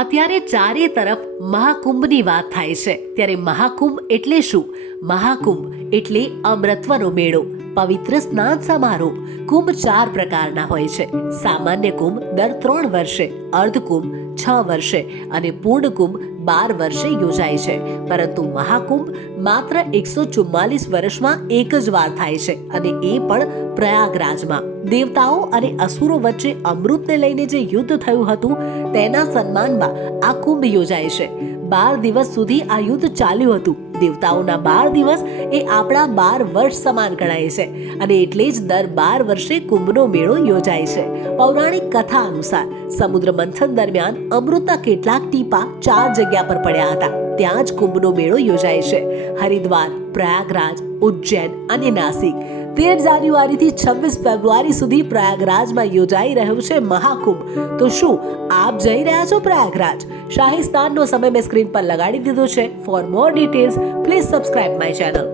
અત્યારે ચારે તરફ મહાકુંભની વાત થાય છે ત્યારે મહાકુંભ એટલે શું? મહાકુંભ એટલે અમૃતનો મેળો, પવિત્ર સ્નાન સમારોહ. કુંભ 4 પ્રકારના હોય છે. સામાન્ય કુંભ દર 3 વર્ષે, અર્ધકુંભ 6 વર્ષે અને પૂર્ણ કુંભ 12 વર્ષે યોજાય છે. પરંતુ મહાકુંભ માત્ર 144 વર્ષમાં એક જ વાર થાય છે અને એ પણ પ્રયાગરાજમાં. દેવતાઓ અને અસુરો વચ્ચે અમૃતને લઈને જે યુદ્ધ થયું હતું તેના સન્માનમાં આ કુંભ યોજાય છે. 12 દિવસ સુધી આ યુદ્ધ ચાલ્યું હતું. દેવતાઓના 12 દિવસ એ આપણા 12 વર્ષ સમાન ગણાય છે અને એટલે જ દર 12 વર્ષે કુંભનો મેળો યોજાય છે. પૌરાણિક કથા અનુસાર સમુદ્ર મંથન દરમિયાન અમૃતના કેટલાક ટીપા 4 જગ્યા પર પડ્યા હતા. ત્યાં જ કુંભનો મેળો યોજાય છે. હરિદ્વાર, પ્રયાગરાજ, ઉજ્જૈન અને નાસિક. 13 જાન્યુઆરીથી 26 ફેબ્રુઆરી સુધી પ્રયાગરાજમાં યોજાઈ રહ્યો છે મહાકુંભ. તો શું આપ જઈ રહ્યા છો પ્રયાગરાજ? શાહી સ્નાનનો સમય મેં સ્ક્રીન પર લગાડી દીધો છે. For more details please subscribe my channel.